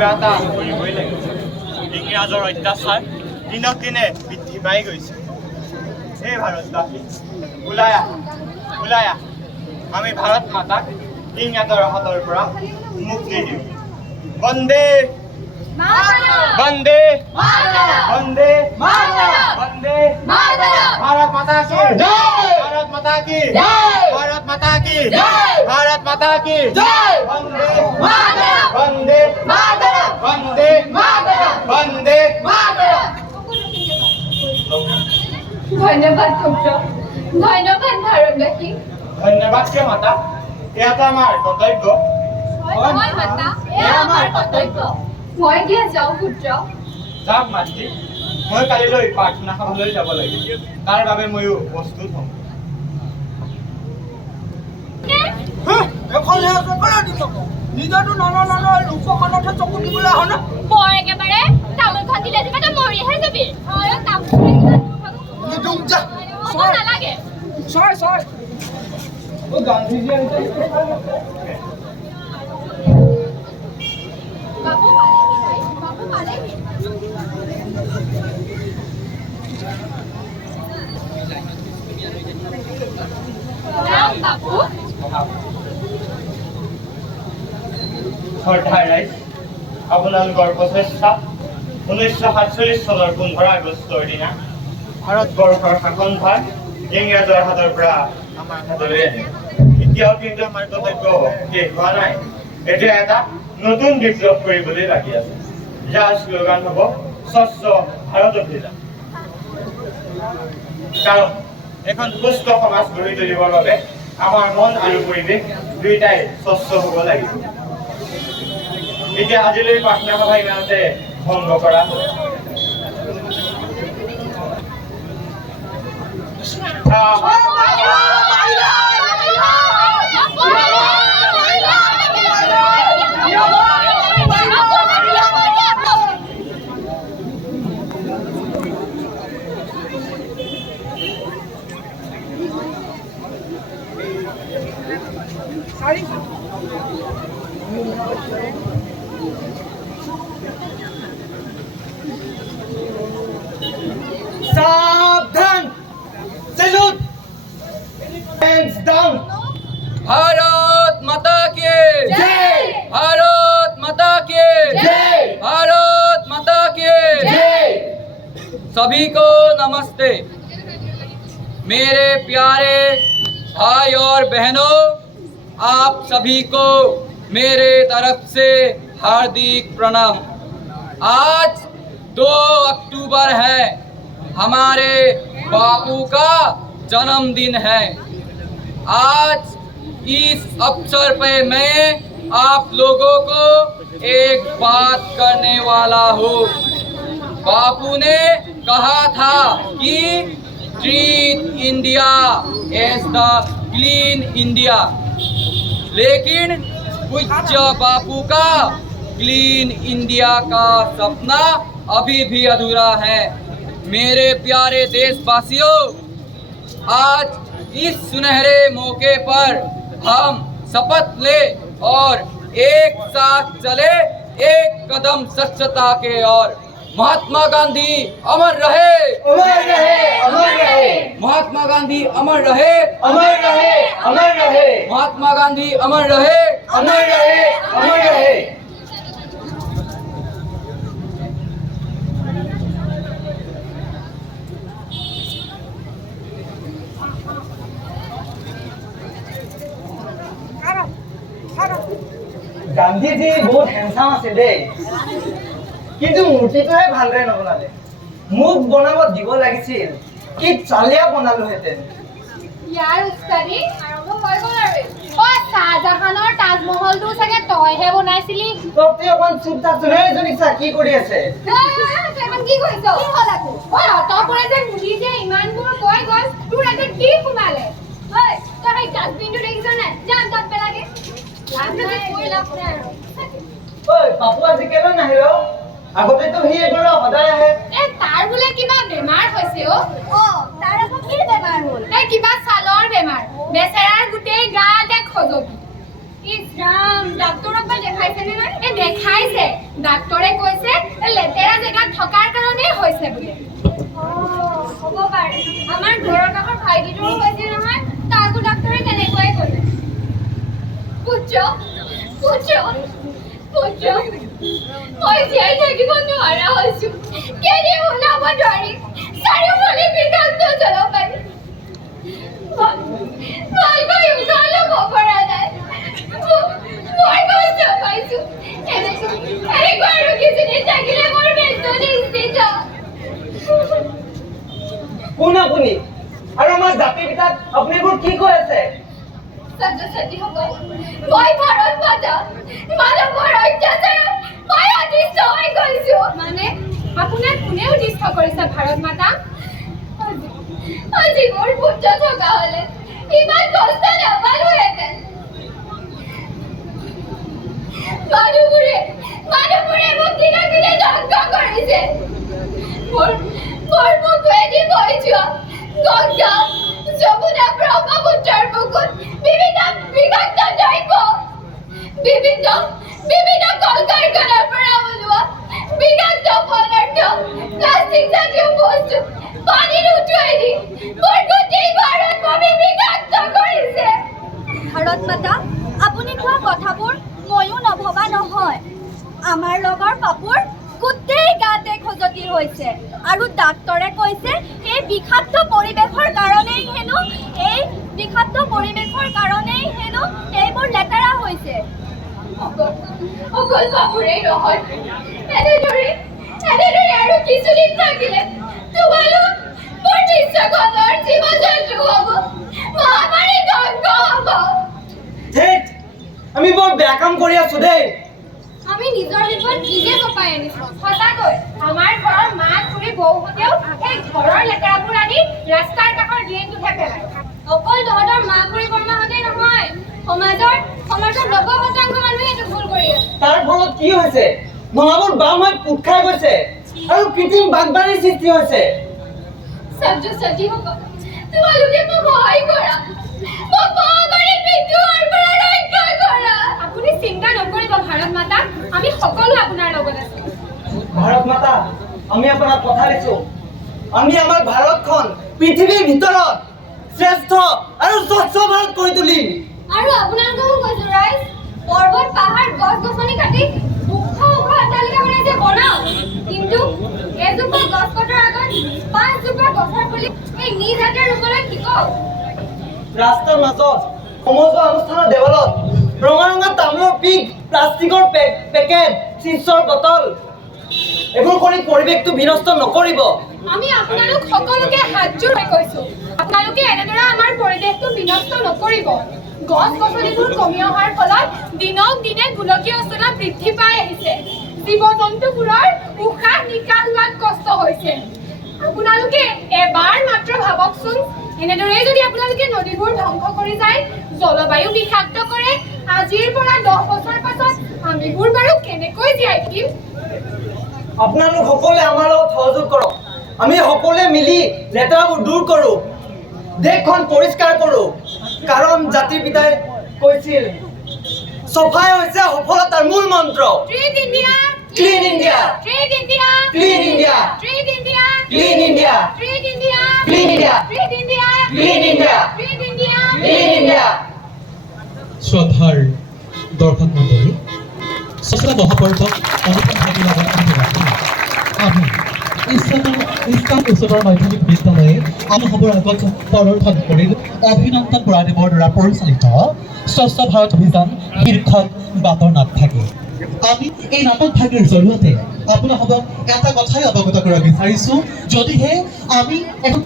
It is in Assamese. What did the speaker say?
কিবা এটা কৰিবই লাগিব। ইংৰাজৰ অত্যাচাৰ দিনক দিনে বৃদ্ধি পাই গৈছে। এই ভাৰতবাসী ওলাই আহা, ওলাই আহা। আমি ভাৰত মাতাক ইংৰাজৰ হাতৰ পৰা মুক্তি দিওঁ। বন্দে বন্দে বন্দে বন্দে भारत माता की जय, भारत माता की जय, भारत माता की जय, भारत माता की जय, वंदे मातरम, वंदे मातरम, वंदे मातरम, वंदे मातरम। ধন্যবাদ পুত্ৰ, ধন্যবাদ ভাৰতবাসী। ধন্যবাদ কিয় মাতা? এয়াতো আমাৰ কৰ্তব্য। হয় মাতা, এয়া আমাৰ কৰ্তব্য। মই এতিয়া যাওঁ পুত্ৰ। যাওক মাতৃ, মই কালিলৈ প্ৰাৰ্থনা সভালৈ যাব লাগিব। তাৰ বাবে ময়ো প্ৰস্তুত হ'ম। নিজৰটো নানা লোকমানতহে চকু দিবলৈ আহ না। মই একেবাৰে তামোলখন দিলে যিবা তই মৰিহে যাবি। নালাগে ছয় ছয় গান্ধীজী বাবু পালেহি। বাবু শ্ৰদ্ধাৰ ৰাইজ, আপোনালোকৰ প্ৰচেষ্টা 1947 চনৰ 15 আগষ্টৰ দিনা ভাৰতবৰ্ষৰ শাসনভাৰ ইংৰাজৰ হাতৰ পৰা আমাৰ হাতলৈ আনে। এতিয়াও কিন্তু আমাৰ কৰ্তব্য শেষ হোৱা নাই। এতিয়া এটা নতুন বিপ্লৱ কৰিবলৈ বাকী আছে, যাৰ শ্লোগান হ'ব স্বচ্ছ ভাৰত অভিযান। কাৰণ এখন সুস্থ সমাজ গঢ়ি তুলিবৰ বাবে আমাৰ মন আৰু পৰিৱেশ দুয়োটাই স্বচ্ছ হ'ব লাগিব। এতিয়া আজিলৈ প্ৰাৰ্থনা সভা ইমানতে ভংগ কৰা হ'ল। सावधान, सैल्यूट, हैंड्स डाउन। भारत माता की जय, भारत माता की जय, भारत माता की जय। सभी को नमस्ते। मेरे प्यारे भाई और बहनों, आप सभी को मेरे तरफ से हार्दिक प्रणाम। आज 2 अक्टूबर है, हमारे बापू का जन्मदिन है। आज इस अवसर पे मैं आप लोगों को एक बात करने वाला हूँ। बापू ने कहा था कि treat India as the clean India, लेकिन पूज्य बापू का क्लीन इंडिया का सपना अभी भी अधूरा है। मेरे प्यारे देशवासियों, आज इस सुनहरे मौके पर हम शपथ ले और एक साथ चले एक कदम स्वच्छता के ओर। महात्मा गांधी अमर रहे, अमर रहे, अमर रहे। महात्मा गांधी अमर रहे, अमर रहे, अमर रहे। महात्मा गांधी अमर रहे, अमर रहे, अमर रहे। গান্ধীজি বহুত হ্যান্ডসাম আছে দেই, কিন্তু মূৰ্তিটোহে ভালদৰে নবনালে। মোক বনাব দিব লাগিছিল, কি চালিয়া বনালোহেঁতেন। ইয়াৰ উস্তাদি আৰম্ভ হৈ গ'ল আৰু। শ্বাহজাহানৰ তাজমহলটো চাগে তইহে বনাইছিলি। তহঁতে অকণ চুপ থাকচোন। এজনী চা কি কৰি আছে। কি কৰিছ? কি হ'ল আকৌ? তই পৰা যে মুলি যে ইমানবোৰ কৈ গ'ল, তোৰ আগত কি সোমালে? তই সেই ডাষ্টবিনটো দেখিছ নাই? যাম তাত পেলাগে। বাপু আজি কেলৈ নাহিল? আগতেতো সি এবাৰ সদায় আহে। তাৰ বোলে কিবা বেমাৰ হৈছে। তাৰ আকৌ কি বেমাৰ হ'ল? কিবা ছালৰ বেমাৰ। বেচেৰাৰ গোটেই গাতে খজুৱতি। ইছ ৰাম, ডাক্তৰক বা দেখাইছেনে নাই? দেখাইছে। ডাক্তৰে কৈছে লেতেৰা জেগাত থকাৰ কাৰণেই হৈছে বুলি। হ'ব পাৰে। আমাৰ ঘৰৰ কাষৰ ভাইটিটোৰো হৈছিল নহয়, তাকো ডাক্তৰে তেনেকুৱাই ক'লে। পুত্ৰ, মই জীয়াই থাকিব নোৱাৰা হৈছোঁ। কেনে ওলাব নোৱাৰি, চাৰিওফালে বিষাক্ত জলবায়ু। মই উশাহ ল'ব পৰা নাই। মই কষ্ট পাইছোঁ। এনেকুৱা ৰোগীজনী থাকিলে মোৰ মৃত্যু নিশ্চিত। কোন আপুনি আৰু আমাৰ জাতিৰ পিতাক আপুনিবোৰ কি কৈ আছে? ছাত্ৰ-ছাত্ৰীসকল, মই ভাৰত মাতা মানৱৰ অত্যাচাৰত মই অতিষ্ঠ হৈ গৈছোঁ। মানে আপোনাক কোনে অতিষ্ঠ কৰিছে ভাৰত মাতা? আজি মোৰ পুত্ৰ থকা হ'লে ইমান কষ্ট নাপালোহেঁতেন। মানুহবোৰে মোক দিনক দিনে ধ্বংস কৰিছে। মোৰ বুকুৱেদি বৈ যোৱা গংগা, যমুনা, ব্ৰহ্মপুত্ৰৰ বুকুত বিভিন্ন বিষাক্ত দ্ৰব্য, বিভিন্ন কল-কাৰখানাৰ পৰা ওলোৱা বিষাক্ত পদাৰ্থ, প্লাষ্টিক জাতীয় বস্তু পানীত উটুৱাই দি মোৰ গোটেই ভাৰতভূমি বিষাক্ত কৰিছে। ভাৰত মাতা, আপুনি কোৱা কথাবোৰ ময়ো নভবা নহয়। আমাৰ লগৰ পাপুৰ গোটেই গাতে খজুৱতি হৈছে আৰু ডাক্তৰে কৈছে এই বিষাক্ত পৰিৱেশৰ কাৰণেই হেনো এইবোৰ লেতেৰা হৈছে। অকল পাপুৰেই নহয়, এনেদৰে আৰু কিছুদিন থাকিলে তোমালোক মোৰ বিশ্বখনৰ জীৱ-জন্তু হ'ব, মহামাৰী ধ্বংস হ'ব। ধেৎ, আমি বৰ বেয়া কাম কৰি আছো দেই। আমি নিজৰ বিপদ নিজে কপাই আনিছো। সঁচাকৈ আমাৰ ঘৰৰ মা, খুৰী, বৌহঁতেও এই ঘৰৰ লেতেৰাবোৰ আনি ৰাস্তাৰ কাষৰ ড্ৰেইনটোতহে পেলায়। অকল তহঁতৰ মা, খুৰী, বৰমাহঁতেই নহয়, সমাজৰ 90% মানুহে এইটো ভুল কৰি আছে। তাৰ ফলত কি হৈছে? নলাবোৰ বাম হৈ পোত খাই গৈছে আৰু কৃত্ৰিম বানপানীৰ সৃষ্টি হৈছে। ছাত্ৰ-ছাত্ৰীসকল, তোমালোকে মোক সহায় কৰা। মোক মহামাৰীৰ মৃত্যুৰ পৰা ৰক্ষা কৰা। আপুনি চিন্তা নকৰিব ভাৰত মাতা, আমি সকলো আপোনাৰ লগত আছো। ভাৰত মাতা, আমি আপোনাক কথা দিছো, আমি আমাৰ ভাৰতখন পৃথিৱীৰ ভিতৰত শ্ৰেষ্ঠ আৰু স্বচ্ছ ভাৰত কৰি তুলিম। আৰু আপোনালোকেও কৈছো ৰাইজ, পৰ্বত, পাহাৰ, গছ-গছনি কাটি ওখ অট্টালিকা বনাইছে বনাওক, কিন্তু এজোপা গছ কটাৰ আগত 5 জোপা গছৰ পুলি এই নিজ হাতে ৰুবলৈ শিকক। ৰাস্তাৰ মাজত সমজুৱা অনুষ্ঠানৰ দেৱালত ৰঙা তামোলৰ পিক, প্লাষ্টিকৰ পেকেট, চিপছৰ বটল এইবোৰ কৰি পৰিৱেশটো বিনষ্ট নকৰিব। আমি আপোনালোক সকলোকে হাতজোৰ কৈছো, আপোনালোকে এনেদৰে আমাৰ পৰিৱেশটো বিনষ্ট নকৰিব। গছ-গছনিবোৰ কমি অহাৰ ফলত দিনক দিনে গোলকীয় উষ্ণতা বৃদ্ধি পাই আহিছে। জীৱ-জন্তুবোৰৰ উশাহ-নিশাহ লোৱাত কষ্ট হৈছে। আপোনালোকে এবাৰ মাত্ৰ ভাবকচোন, এনেদৰে যদি আপোনালোকে নদীবোৰ ধ্বংস কৰি যায়, জলবায়ু বিষাক্ত কৰে, আজিৰ পৰা 10 বছৰ পাছত আমিবোৰ বাৰু কেনেকৈ জীয়াই থাকিম? আপোনালোক সকলোৱে আমাৰ লগত সহযোগ কৰক। আমি সকলোৱে মিলি লেতেৰাবোৰ দূৰ কৰোঁ, দেশখন পৰিষ্কাৰ কৰোঁ। কাৰণ জাতিৰ পিতাই কৈছিল, সফাই হৈছে সফলতাৰ মূল মন্ত্ৰ। Treat India, clean India, treat India, clean India, treat India, clean India, treat India, clean India, treat India, clean India, treat India, clean India. শ্ৰদ্ধাৰ দৰ্শক মণ্ডলী, স্বচ্ছতা মহাপৰ্ব অনুপম ভাগিৰ লগত আমি ইষ্টাৰ্ণ উচ্চতৰ মাধ্যমিক বিদ্যালয়ে মানুহৰ আগত প্ৰদৰ্শন কৰিল অভিনন্দন বৰাদেৱৰ দ্বাৰা পৰিচালিত স্বচ্ছ ভাৰত অভিযান শীৰ্ষক বাটৰ নাটভাগি। আমি এই নাটকভাগিৰ জৰিয়তে আপোনালোকক এটা কথাই অৱগত কৰিব বিচাৰিছোঁ, যদিহে আমি এখন